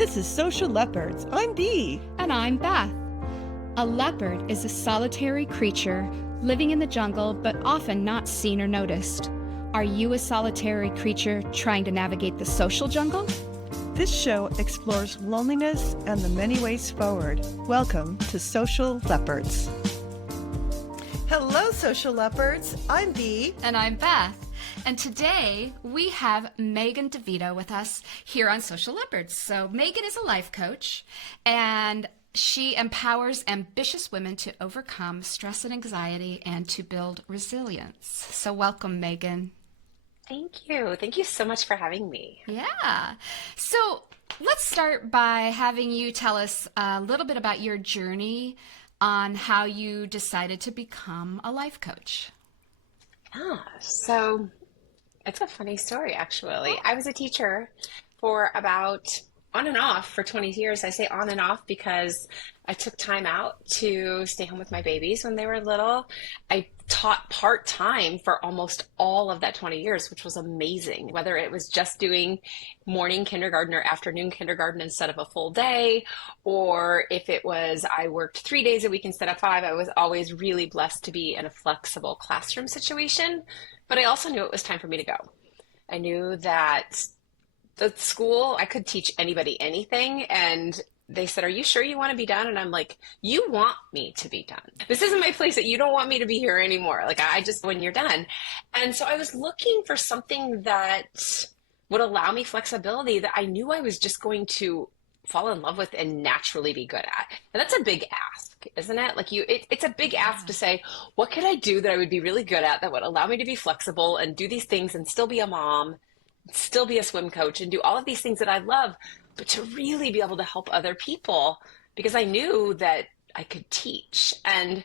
This is Social Leopards. I'm Bea. And I'm Beth. A leopard is a solitary creature living in the jungle, but often not seen or noticed. Are you a solitary creature trying to navigate the social jungle? This show explores loneliness and the many ways forward. Welcome to Social Leopards. Hello, Social Leopards. I'm Bea. And I'm Beth. And today we have Megan Devito with us here on Social Leopards. So Megan is a life coach, and she empowers ambitious women to overcome stress and anxiety and to build resilience. So welcome, Megan. Thank you. Thank you so much for having me. Yeah. So let's start by having you tell us a little bit about your journey on how you decided to become a life coach. So it's a funny story, actually. I was a teacher for about on and off for 20 years. I say on and off because I took time out to stay home with my babies when they were little. I taught part-time for almost all of that 20 years, which was amazing. Whether it was just doing morning kindergarten or afternoon kindergarten instead of a full day, or if it was I worked 3 days a week instead of 5, I was always really blessed to be in a flexible classroom situation. But I also knew it was time for me to go. I knew that the school, I could teach anybody anything, and they said, "Are you sure you want to be done?" And I'm like, "You want me to be done. This isn't my place that you don't want me to be here anymore. Like, I just, when you're done." And so I was looking for something that would allow me flexibility that I knew I was just going to fall in love with and naturally be good at. And that's a big ask, isn't it? Like it's a big ask to say, what could I do that I would be really good at that would allow me to be flexible and do these things and still be a mom, still be a swim coach and do all of these things that I love, but to really be able to help other people, because I knew that I could teach. And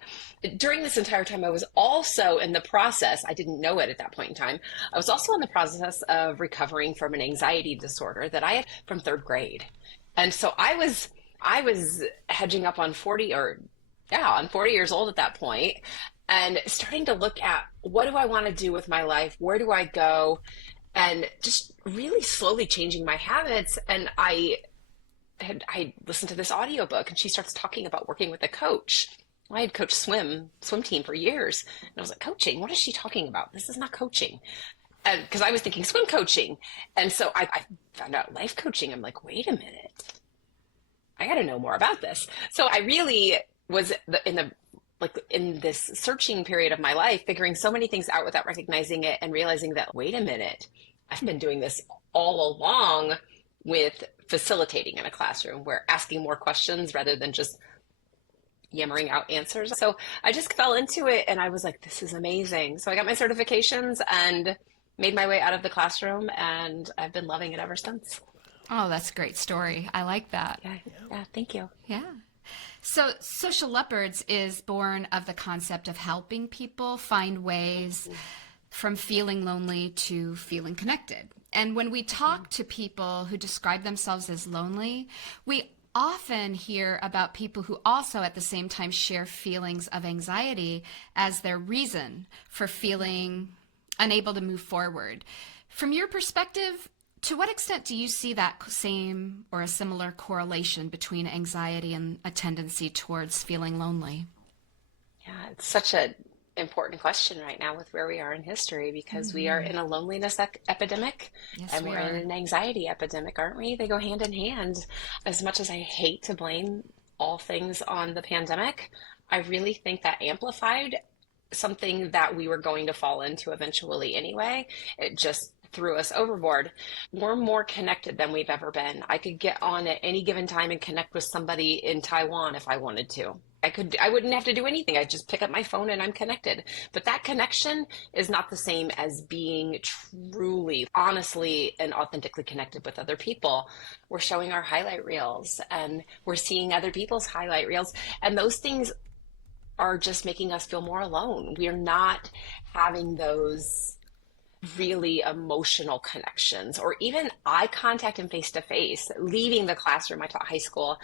during this entire time, I was also in the process, I didn't know it at that point in time, I was also in the process of recovering from an anxiety disorder that I had from third grade. And so I was hedging up on 40 years old at that point, and starting to look at, what do I want to do with my life? Where do I go? And just really slowly changing my habits. And I listened to this audiobook, and she starts talking about working with a coach. I had coached swim team for years. And I was like, coaching? What is she talking about? This is not coaching. Because I was thinking swim coaching. And so I found out life coaching. I'm like, wait a minute. I got to know more about this. So I really was in this searching period of my life, figuring so many things out without recognizing it and realizing that, wait a minute, I've been doing this all along with facilitating in a classroom. We're asking more questions rather than just yammering out answers. So I just fell into it, and I was like, this is amazing. So I got my certifications and made my way out of the classroom, and I've been loving it ever since. Oh, that's a great story. I like that. Yeah, thank you. Yeah. So Social Leopards is born of the concept of helping people find ways from feeling lonely to feeling connected. And when we talk to people who describe themselves as lonely, we often hear about people who also at the same time share feelings of anxiety as their reason for feeling unable to move forward. From your perspective, to what extent do you see that same or a similar correlation between anxiety and a tendency towards feeling lonely? Yeah, it's such an important question right now with where we are in history, because we are in a loneliness epidemic, Yes, and we we're are. in an anxiety epidemic, aren't we? They go hand in hand. As much as I hate to blame all things on the pandemic, I really think that amplified something that we were going to fall into eventually anyway. It just threw us overboard. We're more connected than we've ever been. I could get on at any given time and connect with somebody in Taiwan if I wanted to. I wouldn't have to do anything. I'd just pick up my phone and I'm connected. But that connection is not the same as being truly, honestly, and authentically connected with other people. We're showing our highlight reels, and we're seeing other people's highlight reels. And those things are just making us feel more alone. We are not having those really emotional connections or even eye contact and face-to-face. Leaving the classroom, I taught high school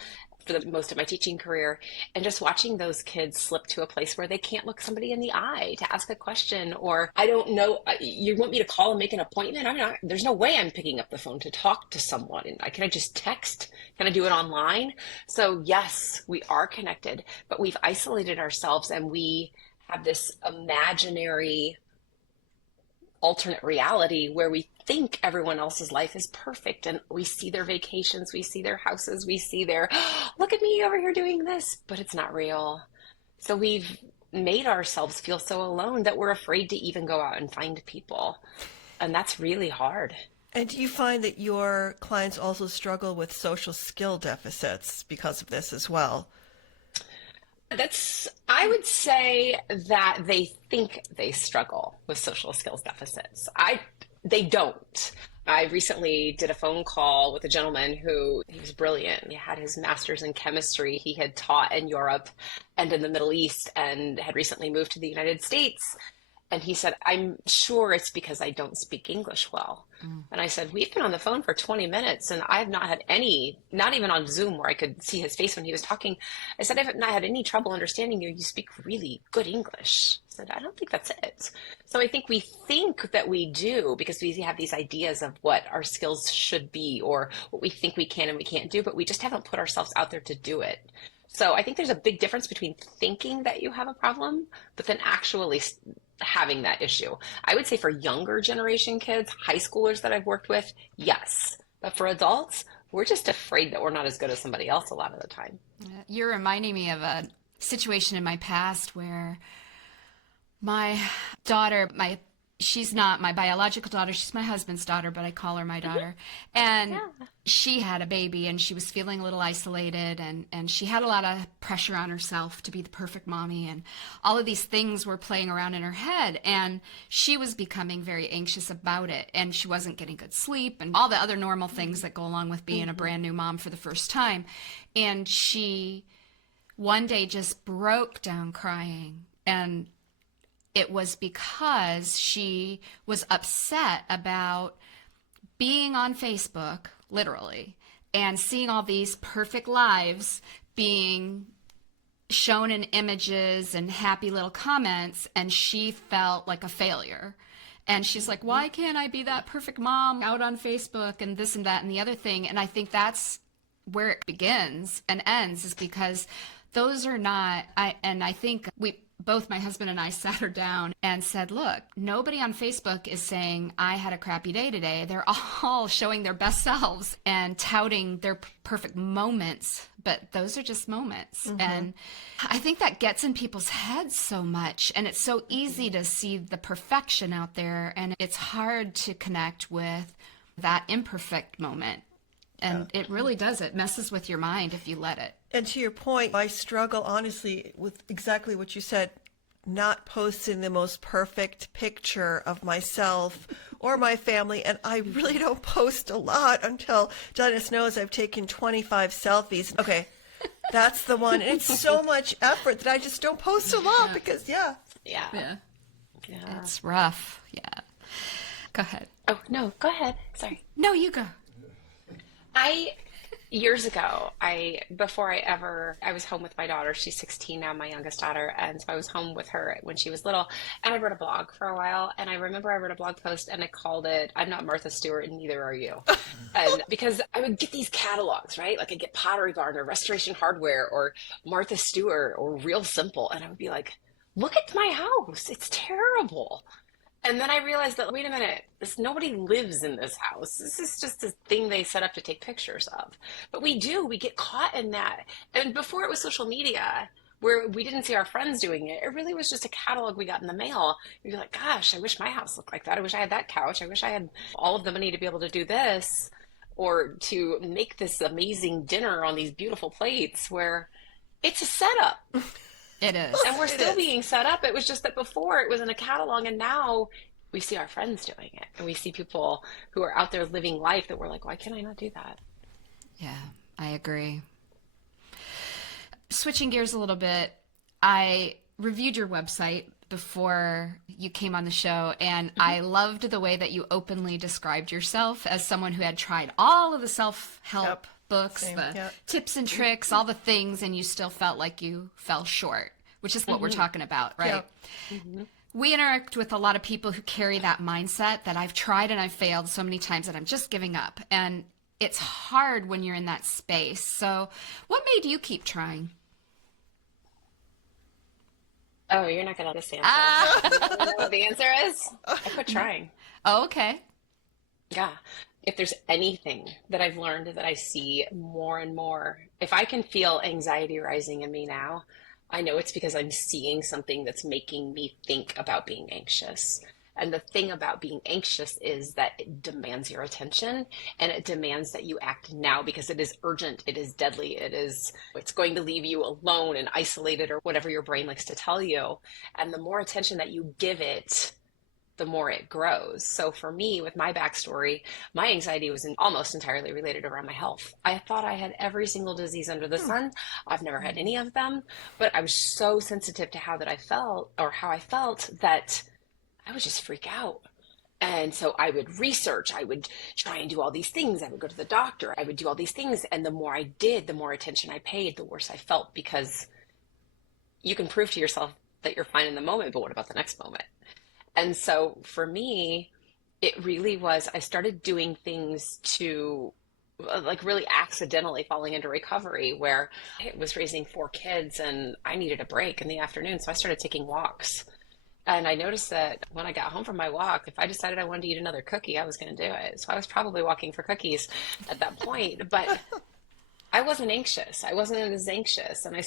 for the most of my teaching career, and just watching those kids slip to a place where they can't look somebody in the eye to ask a question, or I don't know, you want me to call and make an appointment? There's no way I'm picking up the phone to talk to someone. And can I just text kind of do it online. So yes, we are connected, but we've isolated ourselves and we have this imaginary alternate reality where we think everyone else's life is perfect and we see their vacations, we see their houses, we see their, look at me over here doing this, but it's not real. So we've made ourselves feel so alone that we're afraid to even go out and find people. And that's really hard. And do you find that your clients also struggle with social skill deficits because of this as well? I would say that they think they struggle with social skills deficits. They don't. I recently did a phone call with a gentleman he was brilliant. He had his master's in chemistry. He had taught in Europe and in the Middle East and had recently moved to the United States. And he said, I'm sure it's because I don't speak English well. And I said, we've been on the phone for 20 minutes and I've not had not even on Zoom where I could see his face when he was talking. I said, I've not had any trouble understanding you. You speak really good English. I said, I don't think that's it. So I think we think that we do because we have these ideas of what our skills should be or what we think we can and we can't do, but we just haven't put ourselves out there to do it. So I think there's a big difference between thinking that you have a problem, but then actually having that issue. I would say for younger generation kids, high schoolers that I've worked with, yes. But for adults, we're just afraid that we're not as good as somebody else a lot of the time. You're reminding me of a situation in my past where my daughter, she's not my biological daughter, she's my husband's daughter, but I call her my daughter. And she had a baby and she was feeling a little isolated and she had a lot of pressure on herself to be the perfect mommy and all of these things were playing around in her head and she was becoming very anxious about it and she wasn't getting good sleep and all the other normal things that go along with being a brand new mom for the first time. And she one day just broke down crying, and it was because she was upset about being on Facebook, literally, and seeing all these perfect lives being shown in images and happy little comments, and she felt like a failure. And she's like, why can't I be that perfect mom out on Facebook and this and that and the other thing? And I think that's where it begins and ends, is because those are not, I think both my husband and I sat her down and said, look, nobody on Facebook is saying I had a crappy day today. They're all showing their best selves and touting their perfect moments, but those are just moments. Mm-hmm. And I think that gets in people's heads so much, and it's so easy to see the perfection out there, and it's hard to connect with that imperfect moment. And it really does. It messes with your mind if you let it. And to your point, I struggle honestly with exactly what you said, not posting the most perfect picture of myself or my family. And I really don't post a lot until Dennis knows I've taken 25 selfies. Okay, that's the one. And it's so much effort that I just don't post a lot because, Yeah. It's rough. Yeah. Go ahead. Oh, no, go ahead. Sorry. No, you go. Years ago, I was home with my daughter. She's 16 now, my youngest daughter. And so I was home with her when she was little, and I wrote a blog for a while. And I remember I wrote a blog post and I called it, I'm not Martha Stewart and neither are you. And because I would get these catalogs, right? Like I'd get Pottery Barn or Restoration Hardware or Martha Stewart or Real Simple. And I would be like, look at my house. It's terrible. And then I realized that, wait a minute, nobody lives in this house. This is just a thing they set up to take pictures of. But we get caught in that. And before it was social media, where we didn't see our friends doing it, it really was just a catalog we got in the mail. You'd be like, gosh, I wish my house looked like that. I wish I had that couch. I wish I had all of the money to be able to do this or to make this amazing dinner on these beautiful plates, where it's a setup. It is. And we're still being set up. It was just that before it was in a catalog, and now we see our friends doing it. And we see people who are out there living life that we're like, why can't I not do that? Yeah, I agree. Switching gears a little bit, I reviewed your website before you came on the show, and I loved the way that you openly described yourself as someone who had tried all of the self-help books, tips and tricks, all the things, and you still felt like you fell short, which is what we're talking about, right? We interact with a lot of people who carry that mindset that I've tried and I've failed so many times that I'm just giving up. And it's hard when you're in that space. So what made you keep trying? Oh, you're not going to like this answer. You wanna know what the answer is? I quit trying. Oh, okay. Yeah. If there's anything that I've learned that I see more and more, if I can feel anxiety rising in me now, I know it's because I'm seeing something that's making me think about being anxious. And the thing about being anxious is that it demands your attention, and it demands that you act now because it is urgent, it is deadly, it's going to leave you alone and isolated, or whatever your brain likes to tell you. And the more attention that you give it, the more it grows. So for me, with my backstory, my anxiety was almost entirely related around my health. I thought I had every single disease under the sun. I've never had any of them, but I was so sensitive to how I felt that I would just freak out. And so I would research, I would try and do all these things. I would go to the doctor, I would do all these things. And the more I did, the more attention I paid, the worse I felt, because you can prove to yourself that you're fine in the moment, but what about the next moment? And so for me, it really was, I started doing things to, like, really accidentally falling into recovery, where I was raising 4 kids and I needed a break in the afternoon. So I started taking walks. And I noticed that when I got home from my walk, if I decided I wanted to eat another cookie, I was going to do it. So I was probably walking for cookies at that point, but I wasn't anxious. I wasn't as anxious. And I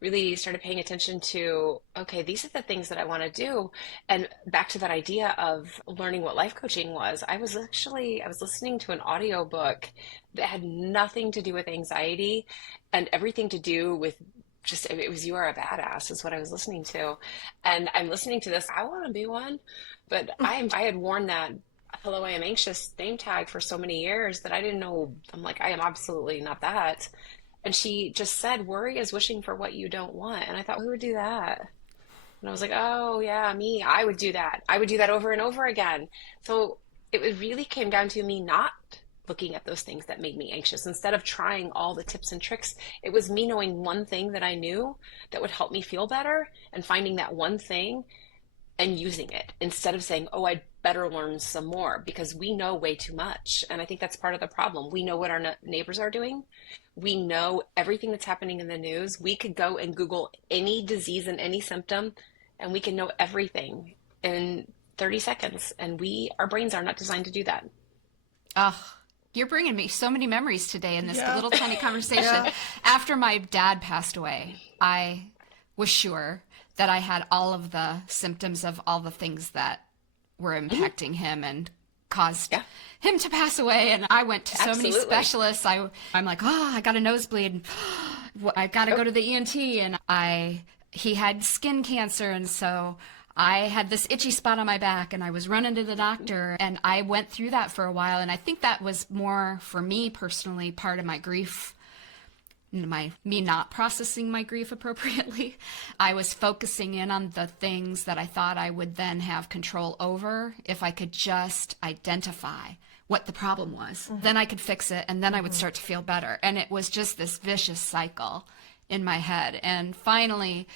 really started paying attention to, okay, these are the things that I want to do. And back to that idea of learning what life coaching was, I was listening to an audiobook that had nothing to do with anxiety and everything to do with just, it was You Are a Badass is what I was listening to. And I'm listening to this, I want to be one, but I had worn that "Hello, I am anxious" name tag for so many years that I didn't know. I'm like, I am absolutely not that. And she just said, worry is wishing for what you don't want. And I thought, who would do that? And I was like, oh yeah, me, I would do that. I would do that over and over again. So really came down to me not looking at those things that made me anxious. Instead of trying all the tips and tricks, it was me knowing one thing that I knew that would help me feel better, and finding that one thing and using it, instead of saying, oh, I'd better learn some more, because we know way too much. And I think that's part of the problem. We know what our neighbors are doing. We know everything that's happening in the news. We could go and Google any disease and any symptom, and we can know everything in 30 seconds. And our brains are not designed to do that. Oh, you're bringing me so many memories today in this little tiny conversation. Yeah. After my dad passed away, I was sure that I had all of the symptoms of all the things that were impacting him and caused him to pass away. And I went to so many specialists. I'm like, oh, I got a nosebleed. I got to go to the ENT. And he had skin cancer. And so I had this itchy spot on my back, and I was running to the doctor, and I went through that for a while. And I think that was more, for me personally, part of my grief, me not processing my grief appropriately. I was focusing in on the things that I thought I would then have control over if I could just identify what the problem was. Mm-hmm. Then I could fix it, and then I would start to feel better. And it was just this vicious cycle in my head. And finally,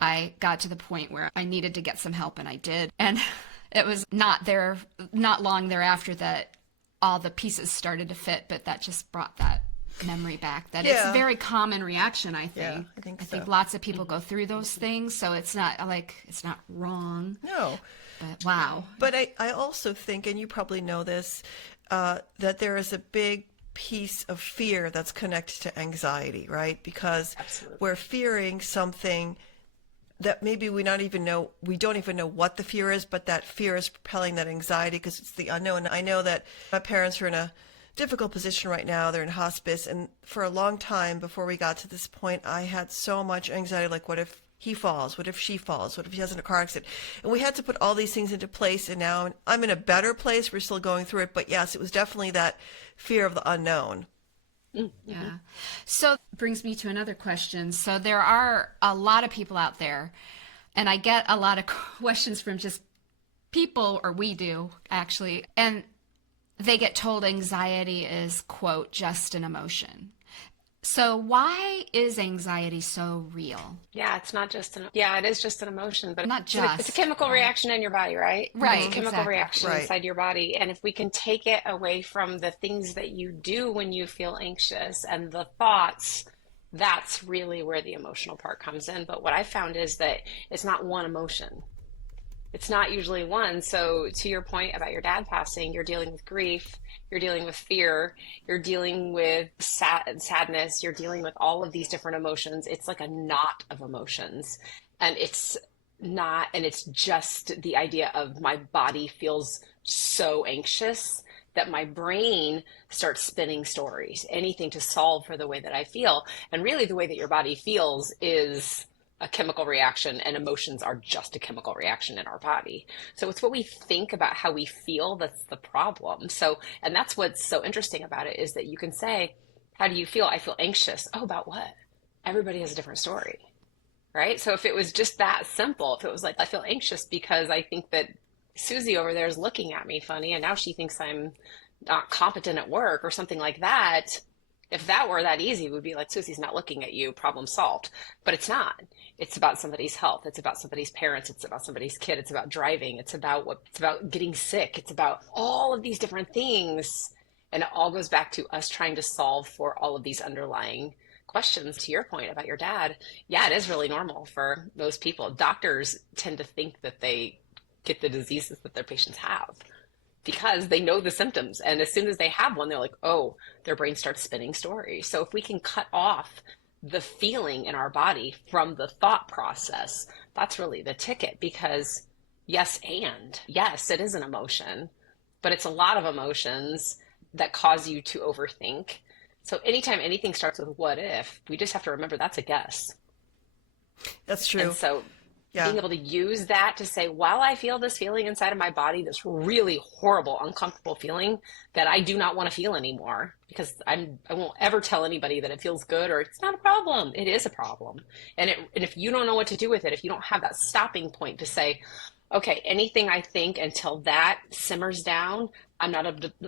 I got to the point where I needed to get some help, and I did. And it was not long thereafter that all the pieces started to fit, but that just brought that memory back. That it's a very common reaction, I think. Yeah, I think so. Lots of people go through those things, so it's not wrong. No. But wow. But I also think, and you probably know this, that there is a big piece of fear that's connected to anxiety, right? Because we're fearing something that maybe we don't even know what the fear is, but that fear is propelling that anxiety because it's the unknown. I know that my parents are in a difficult position right now. They're in hospice. And for a long time before we got to this point, I had so much anxiety, like, what if he falls? What if she falls? What if he has a car accident? And we had to put all these things into place. And now I'm in a better place. We're still going through it. But yes, it was definitely that fear of the unknown. Yeah. So brings me to another question. So there are a lot of people out there, and I get a lot of questions from just people, or we do actually, and they get told anxiety is, quote, just an emotion. So why is anxiety so real? Yeah, it's not just it is just an emotion, but Not it's just, a chemical right? reaction in your body, right? Right, It's a chemical exactly. reaction Right. inside your body. And if we can take it away from the things that you do when you feel anxious and the thoughts, that's really where the emotional part comes in. But what I found is that it's not one emotion. It's not usually one. So to your point about your dad passing, you're dealing with grief, you're dealing with fear, you're dealing with sadness, you're dealing with all of these different emotions. It's like a knot of emotions. And it's just the idea of my body feels so anxious that my brain starts spinning stories, anything to solve for the way that I feel. And really the way that your body feels is a chemical reaction, and emotions are just a chemical reaction in our body. So it's what we think about how we feel that's the problem. So, and that's what's so interesting about it is that you can say, how do you feel? I feel anxious. Oh, about what? Everybody has a different story, right? So if it was just that simple, if it was like, I feel anxious because I think that Susie over there is looking at me funny and now she thinks I'm not competent at work or something like that. If that were that easy, we'd be like, Susie's not looking at you, problem solved. But it's not. It's about somebody's health. It's about somebody's parents. It's about somebody's kid. It's about driving. It's about getting sick. It's about all of these different things. And it all goes back to us trying to solve for all of these underlying questions. To your point about your dad, yeah, it is really normal for most people. Doctors tend to think that they get the diseases that their patients have, because they know the symptoms. And as soon as they have one, they're like, oh, their brain starts spinning stories. So if we can cut off the feeling in our body from the thought process, that's really the ticket. Because yes, it is an emotion, but it's a lot of emotions that cause you to overthink. So anytime anything starts with what if, we just have to remember that's a guess. That's true. And so Yeah. being able to use that to say, while I feel this feeling inside of my body, this really horrible, uncomfortable feeling that I do not want to feel anymore, because I won't ever tell anybody that it feels good or it's not a problem. It is a problem. And if you don't know what to do with it, if you don't have that stopping point to say, okay, anything I think until that simmers down, I'm not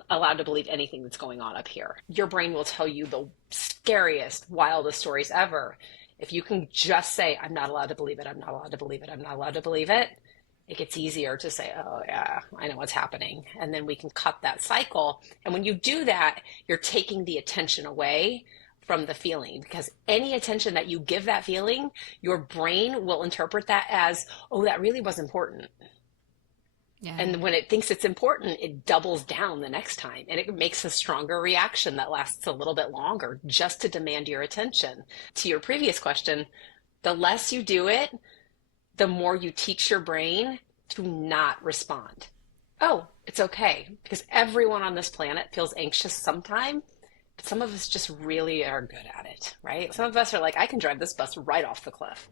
allowed to believe anything that's going on up here. Your brain will tell you the scariest, wildest stories ever. If you can just say, I'm not allowed to believe it, I'm not allowed to believe it, I'm not allowed to believe it, it gets easier to say, oh yeah, I know what's happening. And then we can cut that cycle. And when you do that, you're taking the attention away from the feeling, because any attention that you give that feeling, your brain will interpret that as, oh, that really was important. Yeah. And when it thinks it's important, it doubles down the next time, and it makes a stronger reaction that lasts a little bit longer just to demand your attention. To your previous question, the less you do it, the more you teach your brain to not respond. Oh, it's okay, because everyone on this planet feels anxious sometime, but some of us just really are good at it, right? Some of us are like, I can drive this bus right off the cliff.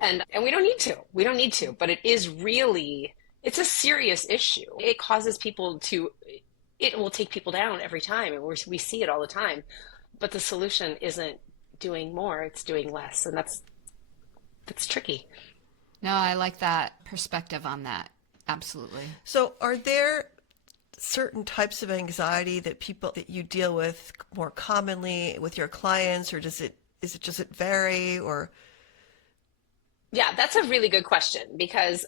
and we don't need to. We don't need to, but it is really, it's a serious issue. It causes people to, it will take people down every time, and we see it all the time. But the solution isn't doing more, it's doing less, and that's tricky. No, I like that perspective on that. Absolutely. So are there certain types of anxiety that you deal with more commonly with your clients, or does it vary, or? Yeah, that's a really good question, because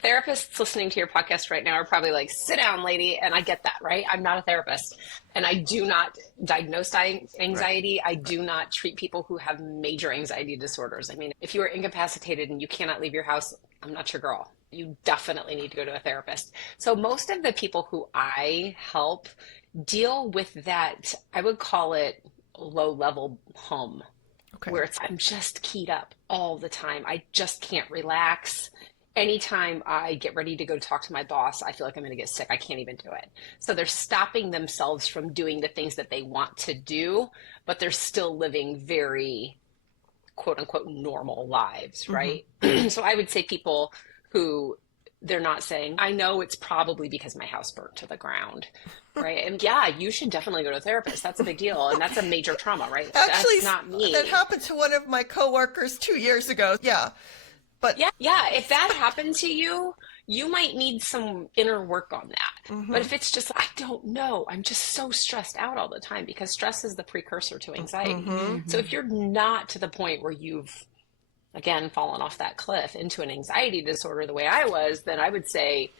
therapists listening to your podcast right now are probably like, sit down, lady. And I get that, right? I'm not a therapist, and I do not diagnose anxiety. Right. I do not treat people who have major anxiety disorders. I mean, if you are incapacitated and you cannot leave your house, I'm not your girl. You definitely need to go to a therapist. So most of the people who I help deal with that, I would call it low level hum, okay, where it's, I'm just keyed up all the time. I just can't relax. Anytime I get ready to go talk to my boss, I feel like I'm going to get sick. I can't even do it. So they're stopping themselves from doing the things that they want to do, but they're still living very quote unquote normal lives, right? Mm-hmm. So I would say people who, they're not saying, I know it's probably because my house burnt to the ground, right? And yeah, you should definitely go to a therapist. That's a big deal. And that's a major trauma, right? Actually, that's not me. That happened to one of my coworkers 2 years ago. Yeah. But yeah, if that happened to you, you might need some inner work on that. But if it's just, I don't know, I'm just so stressed out all the time, because stress is the precursor to anxiety. So if you're not to the point where you've, again, fallen off that cliff into an anxiety disorder the way I was, then I would say,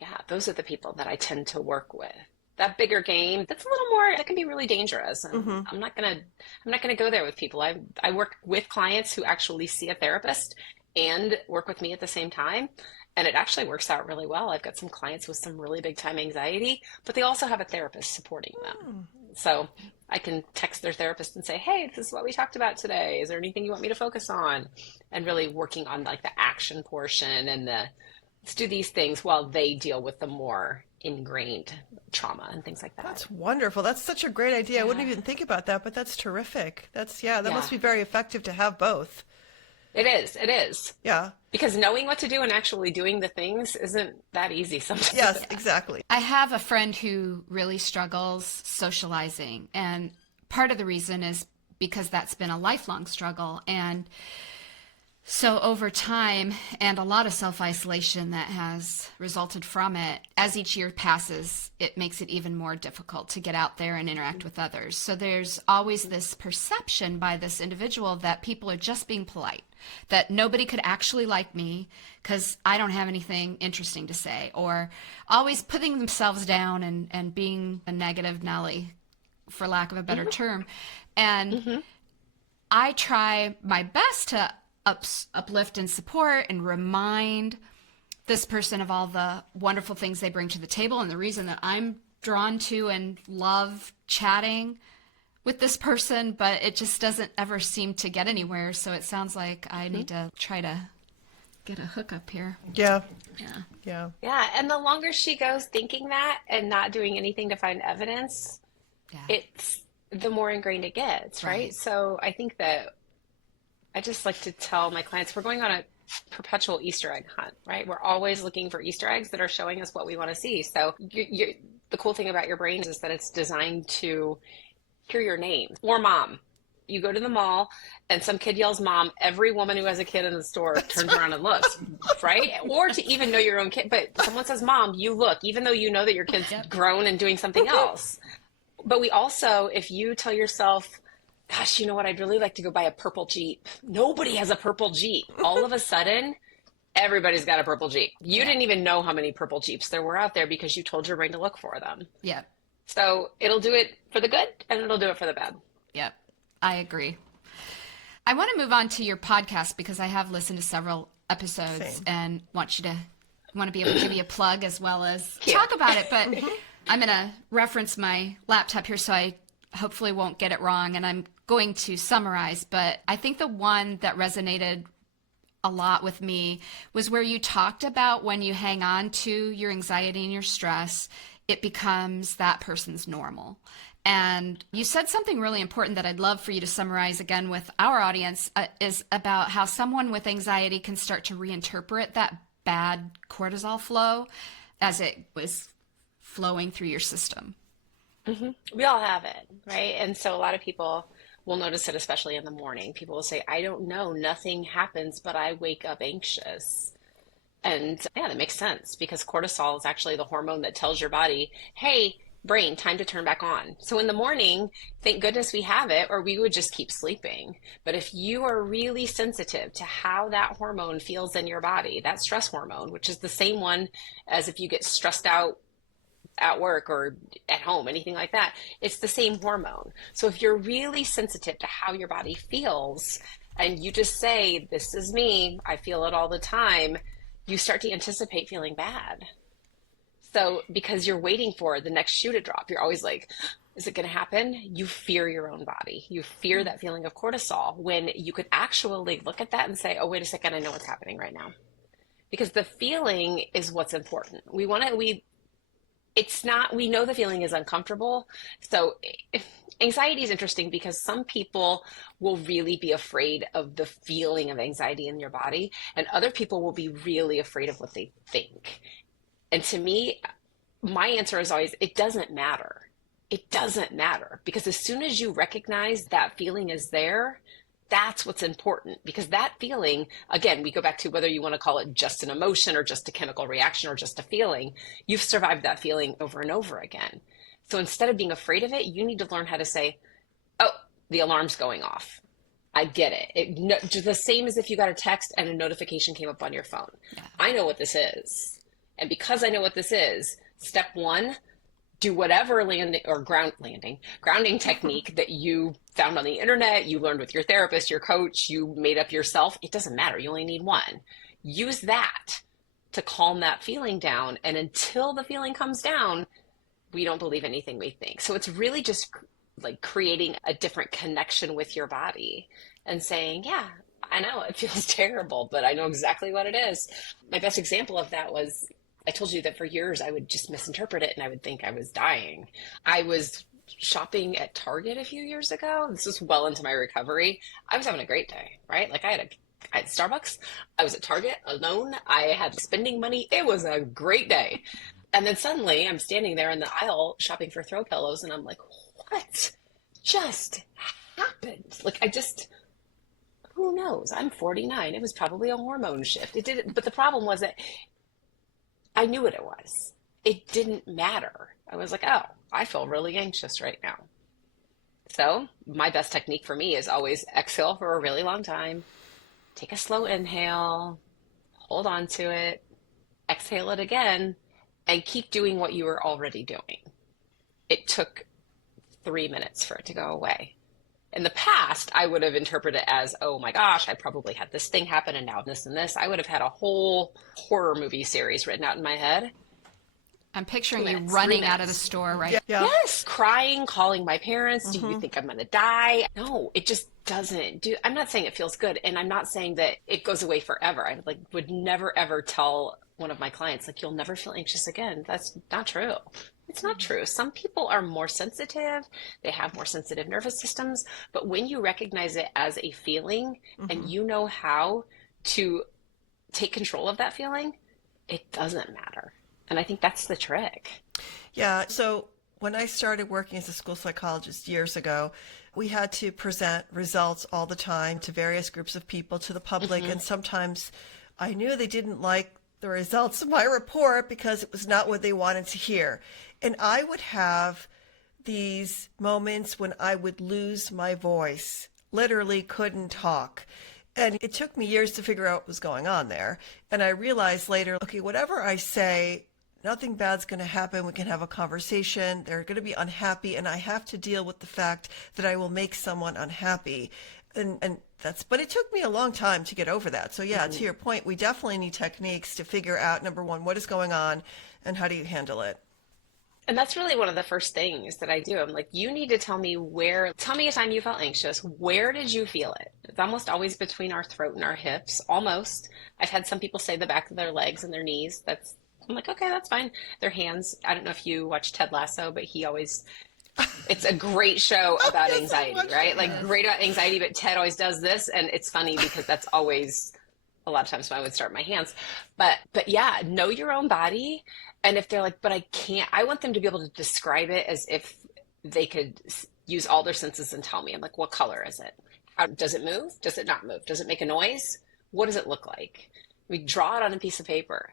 yeah, those are the people that I tend to work with. That bigger game, that's a little more, that can be really dangerous. And I'm not gonna go there with people. I work with clients who actually see a therapist and work with me at the same time. And it actually works out really well. I've got some clients with some really big time anxiety, but they also have a therapist supporting them. So I can text their therapist and say, hey, this is what we talked about today. Is there anything you want me to focus on? And really working on like the action portion and let's do these things while they deal with the more ingrained trauma and things like that. That's wonderful. That's such a great idea. I wouldn't even think about that, but that's terrific. That must be very effective to have both. It is. Yeah. Because knowing what to do and actually doing the things isn't that easy sometimes. Yes, exactly. I have a friend who really struggles socializing, and part of the reason is because that's been a lifelong struggle. And so over time, and a lot of self-isolation that has resulted from it, as each year passes, it makes it even more difficult to get out there and interact with others. So there's always this perception by this individual that people are just being polite, that nobody could actually like me because I don't have anything interesting to say, or always putting themselves down and being a negative Nelly, for lack of a better term. And I try my best to uplift and support and remind this person of all the wonderful things they bring to the table, and the reason that I'm drawn to and love chatting with this person, but it just doesn't ever seem to get anywhere. So it sounds like I need to try to get a hookup here. Yeah. Yeah. And the longer she goes thinking that and not doing anything to find evidence, it's the more ingrained it gets, right? So I think that I just like to tell my clients, we're going on a perpetual Easter egg hunt, right? We're always looking for Easter eggs that are showing us what we want to see. So the cool thing about your brain is that it's designed to hear your name or mom. You go to the mall and some kid yells mom. Every woman who has a kid in the store turns around and looks, right? Or to even know your own kid. But someone says mom, you look, even though you know that your kid's grown and doing something else. But we also, if you tell yourself, gosh, you know what? I'd really like to go buy a purple Jeep. Nobody has a purple Jeep. All of a sudden, everybody's got a purple Jeep. You didn't even know how many purple Jeeps there were out there because you told your brain to look for them. Yeah. So it'll do it for the good and it'll do it for the bad. Yep. I agree. I want to move on to your podcast because I have listened to several episodes and want to be able to give you a plug as well as talk about it. But I'm going to reference my laptop here so I hopefully won't get it wrong, and I'm going to summarize, but I think the one that resonated a lot with me was where you talked about when you hang on to your anxiety and your stress, it becomes that person's normal. And you said something really important that I'd love for you to summarize again with our audience, is about how someone with anxiety can start to reinterpret that bad cortisol flow as it was flowing through your system. We all have it, right? And so a lot of people will notice it, especially in the morning. People will say, I don't know, nothing happens, but I wake up anxious. And yeah, that makes sense because cortisol is actually the hormone that tells your body, hey, brain, time to turn back on. So in the morning, thank goodness we have it, or we would just keep sleeping. But if you are really sensitive to how that hormone feels in your body, that stress hormone, which is the same one as if you get stressed out at work or at home, anything like that, it's the same hormone. So if you're really sensitive to how your body feels and you just say, this is me, I feel it all the time, you start to anticipate feeling bad. So because you're waiting for the next shoe to drop, you're always like, is it going to happen? You fear your own body. You fear that feeling of cortisol when you could actually look at that and say, oh, wait a second, I know what's happening right now. Because the feeling is what's important. We know the feeling is uncomfortable. So anxiety is interesting because some people will really be afraid of the feeling of anxiety in your body, and other people will be really afraid of what they think. And to me, my answer is always, it doesn't matter. It doesn't matter, because as soon as you recognize that feeling is there, That's what's important, because that feeling, again, we go back to whether you want to call it just an emotion or just a chemical reaction or just a feeling, you've survived that feeling over and over again. So instead of being afraid of it, you need to learn how to say, oh, the alarm's going off. I get it. The same as if you got a text and a notification came up on your phone. Yeah. I know what this is. And because I know what this is, step one, do whatever grounding technique that you found on the internet, you learned with your therapist, your coach, you made up yourself. It doesn't matter. You only need one. Use that to calm that feeling down. And until the feeling comes down, we don't believe anything we think. So it's really just like creating a different connection with your body and saying, yeah, I know it feels terrible, but I know exactly what it is. My best example of that was, I told you that for years I would just misinterpret it and I would think I was dying. I was shopping at Target a few years ago. This was well into my recovery. I was having a great day, right? Like I had Starbucks. I was at Target alone. I had spending money. It was a great day. And then suddenly I'm standing there in the aisle shopping for throw pillows and I'm like, what just happened? Like who knows? I'm 49. It was probably a hormone shift. It didn't, but the problem was that I knew what it was. It didn't matter. I was like, oh, I feel really anxious right now. So my best technique for me is always exhale for a really long time, take a slow inhale, hold on to it, exhale it again, and keep doing what you were already doing. It took 3 minutes for it to go away. In the past, I would have interpreted it as, oh my gosh, I probably had this thing happen and now this and this. I would have had a whole horror movie series written out in my head. I'm picturing you running out of the store, right? Yeah. Yes, crying, calling my parents. Do you think I'm going to die? No, it just doesn't do. I'm not saying it feels good, and I'm not saying that it goes away forever. I would never ever tell one of my clients, like, you'll never feel anxious again. That's not true. It's not true. Some people are more sensitive. They have more sensitive nervous systems. But when you recognize it as a feeling and you know how to take control of that feeling, it doesn't matter. And I think that's the trick. Yeah. So when I started working as a school psychologist years ago, we had to present results all the time to various groups of people, to the public. And sometimes I knew they didn't like the results of my report because it was not what they wanted to hear. And I would have these moments when I would lose my voice, literally couldn't talk. And it took me years to figure out what was going on there. And I realized later, okay, whatever I say, nothing bad's going to happen. We can have a conversation. They're going to be unhappy. And I have to deal with the fact that I will make someone unhappy. And but it took me a long time to get over that. So yeah, to your point, we definitely need techniques to figure out, number one, what is going on and how do you handle it? And that's really one of the first things that I do. I'm like, you need to tell me a time you felt anxious. Where did you feel it? It's almost always between our throat and our hips, almost. I've had some people say the back of their legs and their knees. I'm like, okay, that's fine. Their hands. I don't know if you watch Ted Lasso, but it's a great show about anxiety, right? Like great about anxiety, but Ted always does this. And it's funny because that's always a lot of times when I would start my hands. But yeah, know your own body. And if they're like, but I can't, I want them to be able to describe it as if they could use all their senses and tell me. I'm like, what color is it? Does it move? Does it not move? Does it make a noise? What does it look like? We draw it on a piece of paper.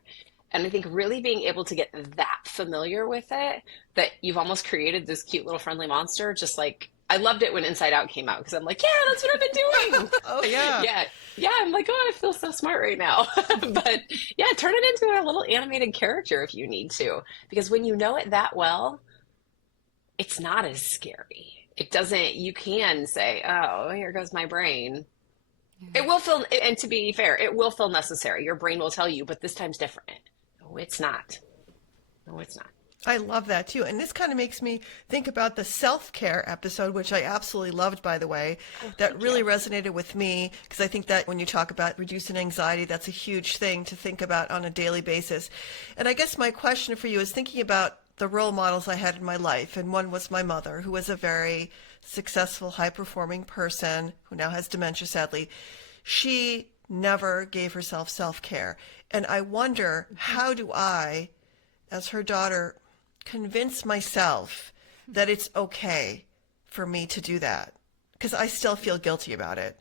And I think really being able to get that familiar with it, that you've almost created this cute little friendly monster, just like, I loved it when Inside Out came out because I'm like, yeah, that's what I've been doing. Oh, yeah. Yeah. I'm like, oh, I feel so smart right now. But yeah, turn it into a little animated character if you need to, because when you know it that well, it's not as scary. You can say, oh, here goes my brain. Yeah. It will feel, and to be fair, it will feel necessary. Your brain will tell you, but this time's different. No, it's not. I love that too. And this kind of makes me think about the self-care episode, which I absolutely loved, by the way. That really resonated with me because I think that when you talk about reducing anxiety, that's a huge thing to think about on a daily basis. And I guess my question for you is thinking about the role models I had in my life. And one was my mother, who was a very successful, high-performing person who now has dementia, sadly. She never gave herself self-care. And I wonder, how do I, as her daughter, convince myself that it's okay for me to do that? Because I still feel guilty about it.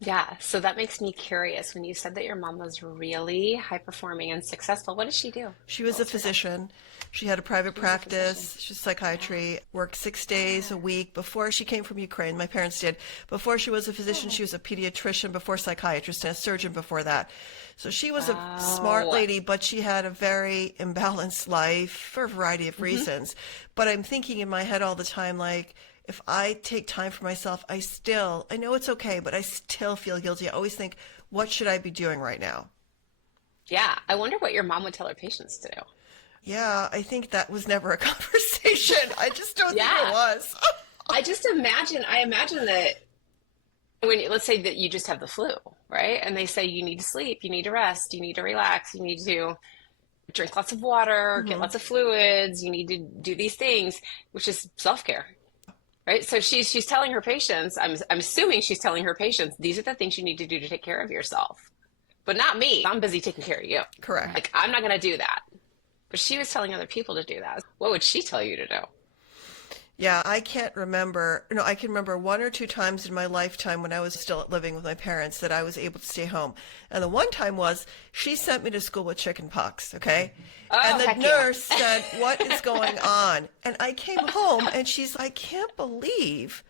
Yeah, so that makes me curious. When you said that your mom was really high performing and successful, what did she do? She was What a was her job? physician. She had a private She was a physician. practice. She's psychiatry, worked 6 days a Yeah. week. Before she came from Ukraine, my parents did. Before she was a physician, Oh. she was a pediatrician, before psychiatrist, and a surgeon before that. So she was a smart Wow. lady, but she had a very imbalanced life for a variety of Hmm. reasons. But I'm thinking in my head all the time, like, if I take time for myself, I know it's okay, but I still feel guilty. I always think, what should I be doing right now? Yeah, I wonder what your mom would tell her patients to do. Yeah, I think that was never a conversation. I just don't think it Yeah, was. I imagine that when let's say that you just have the flu, right? And they say you need to sleep, you need to rest, you need to relax, you need to drink lots of water, get Hmm. lots of fluids, you need to do these things, which is self-care, right? So she's telling her patients, I'm assuming she's telling her patients, these are the things you need to do to take care of yourself. But not me. I'm busy taking care of you. Correct. Right. Like I'm not going to do that. But she was telling other people to do that. What would she tell you to do? Yeah, I can't remember. No, I can remember one or two times in my lifetime when I was still living with my parents that I was able to stay home. And the one time was she sent me to school with chicken pox, okay? Oh, And the heck yeah. nurse said, "What is going on?" And I came home and she's, "I can't believe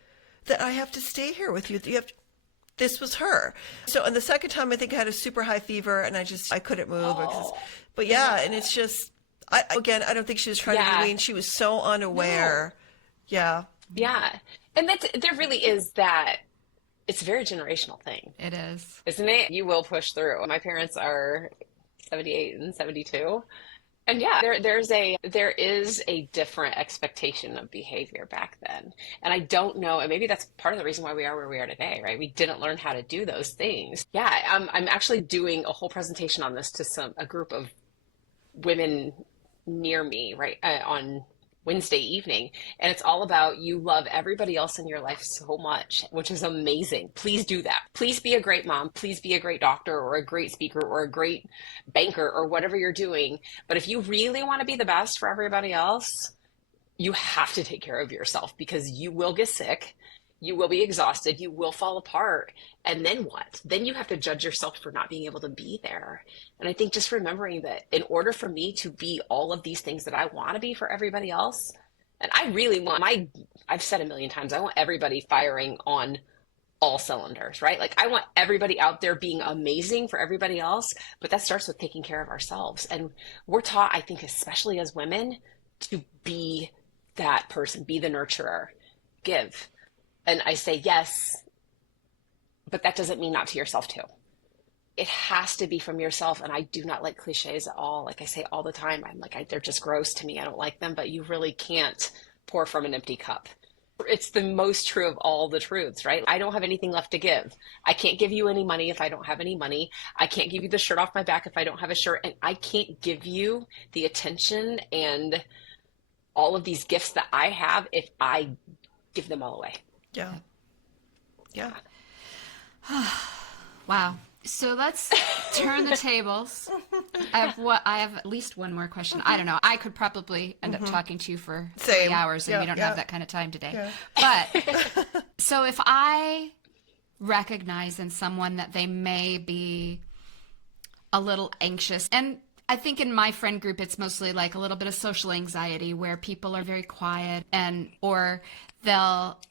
that I have to stay here with you. You have to, this was her. So, and the second time, I think I had a super high fever and I couldn't move. Oh, But yeah, and it's just, again, I don't think she was trying to be yeah. mean. She was so No. unaware. Yeah. Yeah. And there really is that, it's a very generational thing, It is. isn't it? You will push through. My parents are 78 and 72. And yeah, there is a different expectation of behavior back then. And I don't know, and maybe that's part of the reason why we are where we are today, right? We didn't learn how to do those things. Yeah, I'm actually doing a whole presentation on this to a group of women near me, right, on Wednesday evening. And it's all about you love everybody else in your life so much, which is amazing. Please do that. Please be a great mom. Please be a great doctor or a great speaker or a great banker or whatever you're doing. But if you really want to be the best for everybody else, you have to take care of yourself because you will get sick. You will be exhausted. You will fall apart. And then what? Then you have to judge yourself for not being able to be there. And I think just remembering that in order for me to be all of these things that I want to be for everybody else, and I really want I've said a million times, I want everybody firing on all cylinders, right? Like I want everybody out there being amazing for everybody else, but that starts with taking care of ourselves. And we're taught, I think, especially as women, to be that person, be the nurturer, give. And I say yes, but that doesn't mean not to yourself too. It has to be from yourself. And I do not like cliches at all. Like I say all the time, they're just gross to me. I don't like them, but you really can't pour from an empty cup. It's the most true of all the truths, right? I don't have anything left to give. I can't give you any money if I don't have any money. I can't give you the shirt off my back if I don't have a shirt. And I can't give you the attention and all of these gifts that I have if I give them all away. Yeah. Yeah. Wow. So let's turn the tables. I have at least one more question. I don't know. I could probably end up talking to you for Same. 3 hours, and Yeah, we don't yeah. have that kind of time today. Yeah. But so if I recognize in someone that they may be a little anxious, and I think in my friend group it's mostly like a little bit of social anxiety where people are very quiet or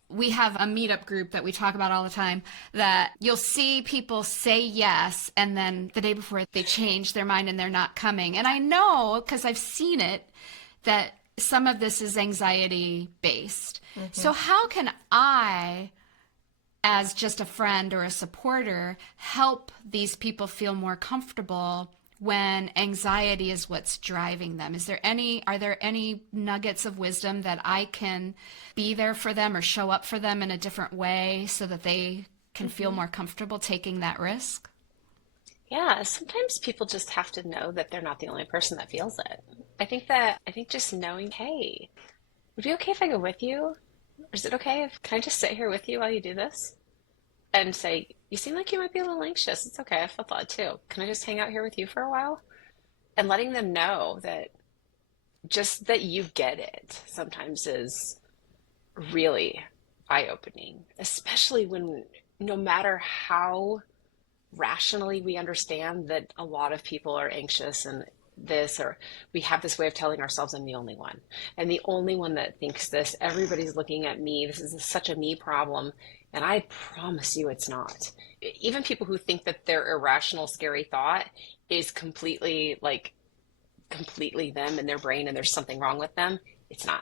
we have a meetup group that we talk about all the time that you'll see people say yes and then the day before they change their mind and they're not coming. And I know because I've seen it that some of this is anxiety based. So how can I, as just a friend or a supporter, help these people feel more comfortable when anxiety is what's driving them? Are there any nuggets of wisdom that I can be there for them or show up for them in a different way so that they can feel more comfortable taking that risk? Yeah, sometimes people just have to know that they're not the only person that feels it. I think just knowing, hey, would it be okay if I go with you? Or is it okay can I just sit here with you while you do this? And say, you seem like you might be a little anxious. It's okay. I felt that too. Can I just hang out here with you for a while? And letting them know that just that you get it sometimes is really eye-opening, especially when no matter how rationally we understand that a lot of people are anxious and this, or we have this way of telling ourselves, I'm the only one. And the only one that thinks this, everybody's looking at me. This is such a me problem. And I promise you it's not. Even people who think that their irrational, scary thought is completely them and their brain and there's something wrong with them, it's not.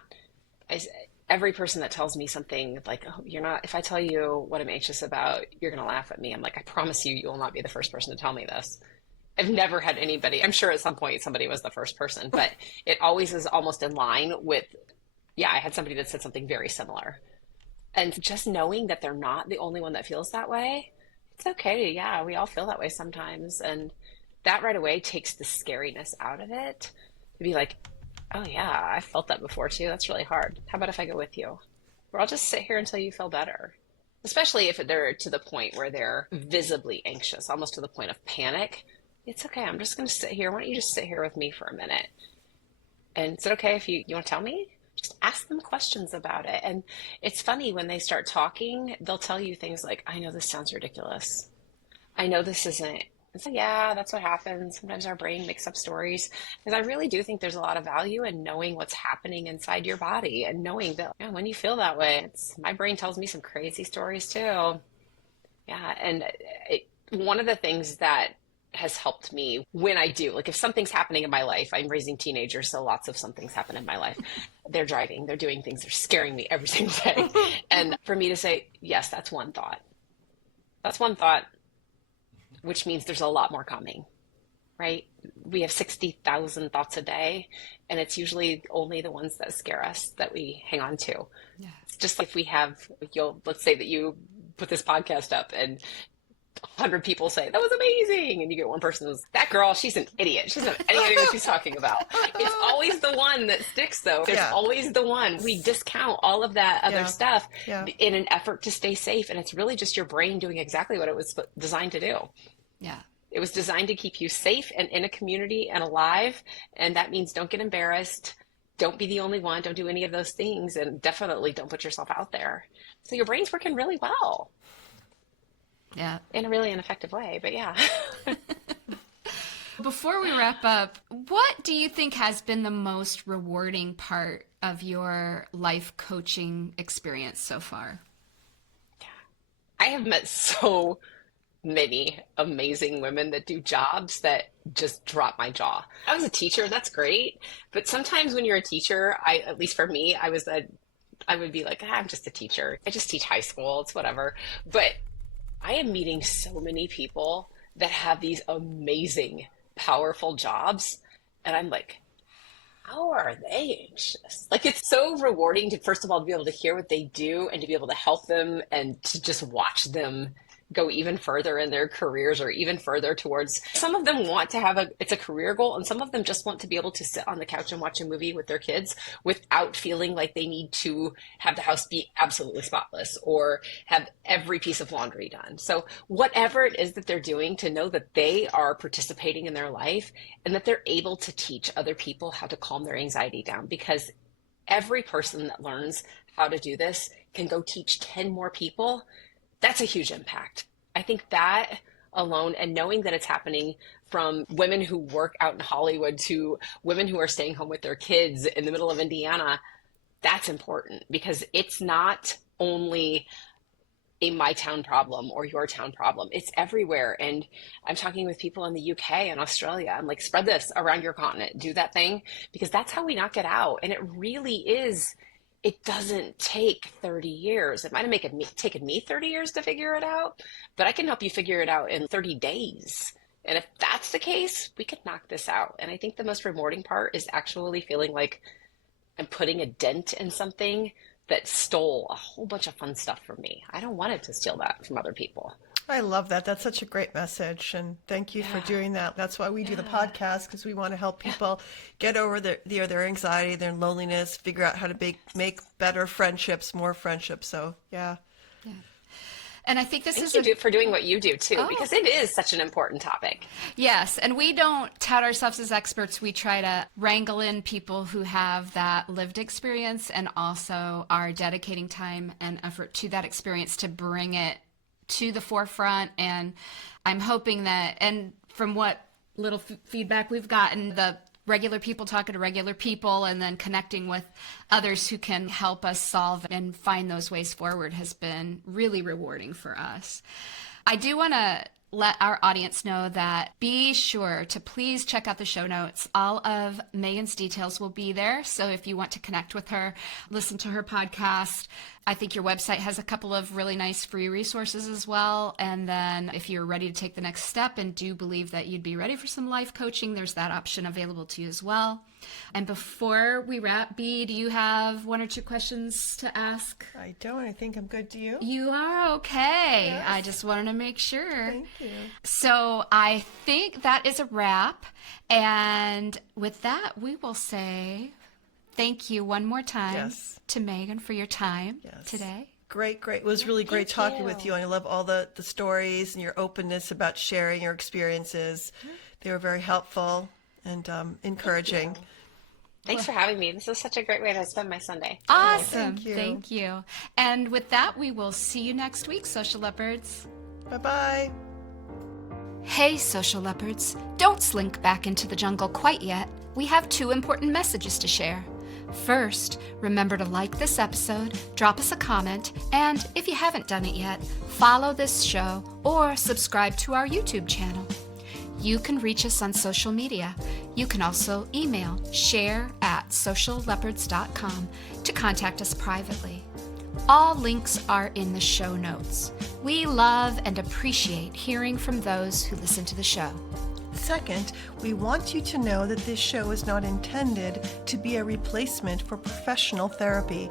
Every person that tells me something like, oh, you're not, if I tell you what I'm anxious about, you're going to laugh at me. I'm like, I promise you, you will not be the first person to tell me this. I've never had anybody, I'm sure at some point somebody was the first person, but it always is almost in line with, yeah, I had somebody that said something very similar. And just knowing that they're not the only one that feels that way, it's okay. Yeah, we all feel that way sometimes. And that right away takes the scariness out of it to be like, oh yeah, I felt that before too. That's really hard. How about if I go with you? Or I'll just sit here until you feel better. Especially if they're to the point where they're visibly anxious, almost to the point of panic. It's okay. I'm just going to sit here. Why don't you just sit here with me for a minute? And is it okay if you want to tell me? Just ask them questions about it. And it's funny when they start talking, they'll tell you things like, I know this sounds ridiculous. I know this isn't. It's like, yeah, that's what happens. Sometimes our brain makes up stories. Because I really do think there's a lot of value in knowing what's happening inside your body and knowing that, yeah, when you feel that way, my brain tells me some crazy stories too. Yeah. And one of the things that has helped me when I do, like if something's happening in my life, I'm raising teenagers, so lots of something's happened in my life. They're driving, they're doing things, they're scaring me every single day. And for me to say, yes, that's one thought. That's one thought, which means there's a lot more coming, right? We have 60,000 thoughts a day, and it's usually only the ones that scare us that we hang on to. Yeah. It's just like if we have, let's say that you put this podcast up and 100 people say, that was amazing. And you get one person who's, that girl, she's an idiot. She doesn't have any idea what she's talking about. It's always the one that sticks, though. There's always the one. We discount all of that other stuff in an effort to stay safe. And it's really just your brain doing exactly what it was designed to do. Yeah. It was designed to keep you safe and in a community and alive. And that means don't get embarrassed. Don't be the only one. Don't do any of those things. And definitely don't put yourself out there. So your brain's working really well. Yeah. In a really ineffective way, but yeah. Before we wrap up, what do you think has been the most rewarding part of your life coaching experience so far? I have met so many amazing women that do jobs that just drop my jaw. I was a teacher, that's great. But sometimes when you're a teacher, at least for me, I would be like, I'm just a teacher. I just teach high school. It's whatever. But I am meeting so many people that have these amazing, powerful jobs. And I'm like, how are they anxious? Like, it's so rewarding to, first of all, to be able to hear what they do and to be able to help them and to just watch them go even further in their careers or even further towards, some of them want to have it's a career goal, and some of them just want to be able to sit on the couch and watch a movie with their kids without feeling like they need to have the house be absolutely spotless or have every piece of laundry done. So whatever it is that they're doing, to know that they are participating in their life and that they're able to teach other people how to calm their anxiety down, because every person that learns how to do this can go teach 10 more people. That's a huge impact. I think that alone, and knowing that it's happening from women who work out in Hollywood to women who are staying home with their kids in the middle of Indiana, that's important, because it's not only a my town problem or your town problem. It's everywhere. And I'm talking with people in the UK and Australia. I'm like, spread this around your continent, do that thing, because that's how we knock it out. And it really is. It doesn't take 30 years. It might have taken me 30 years to figure it out, but I can help you figure it out in 30 days. And if that's the case, we could knock this out. And I think the most rewarding part is actually feeling like I'm putting a dent in something that stole a whole bunch of fun stuff from me. I don't want it to steal that from other people. I love that. That's such a great message. And thank you for doing that. That's why we do the podcast, because we want to help people get over their anxiety, their loneliness, figure out how to make better friendships, more friendships. So, yeah. And I think this Thank is you for doing what you do too, because it is such an important topic. Yes, and we don't tout ourselves as experts. We try to wrangle in people who have that lived experience and also are dedicating time and effort to that experience to bring it to the forefront. And I'm hoping that, and from what little feedback we've gotten, the regular people talking to regular people and then connecting with others who can help us solve and find those ways forward has been really rewarding for us. I do want to let our audience know that be sure to please check out the show notes. All of Megan's details will be there. So if you want to connect with her, listen to her podcast, I think your website has a couple of really nice free resources as well. And then if you're ready to take the next step and do believe that you'd be ready for some life coaching, there's that option available to you as well. And before we wrap, Bea, do you have one or two questions to ask? I don't. I think I'm good. Do you? You are okay. Yes. I just wanted to make sure. Thank you. So I think that is a wrap. And with that, we will say thank you one more time to Megan for your time today. Great. It was really great talking with you. And I love all the stories and your openness about sharing your experiences. They were very helpful and encouraging. Thanks for having me. This is such a great way to spend my Sunday. Awesome. Thank you. And with that, we will see you next week, Social Leopards. Bye-bye. Hey, Social Leopards. Don't slink back into the jungle quite yet. We have 2 important messages to share. First, remember to like this episode, drop us a comment, and if you haven't done it yet, follow this show or subscribe to our YouTube channel. You can reach us on social media. You can also email share@socialleopards.com to contact us privately. All links are in the show notes. We love and appreciate hearing from those who listen to the show. Second, we want you to know that this show is not intended to be a replacement for professional therapy.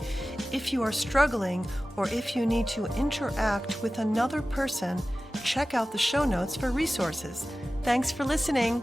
If you are struggling or if you need to interact with another person, check out the show notes for resources. Thanks for listening.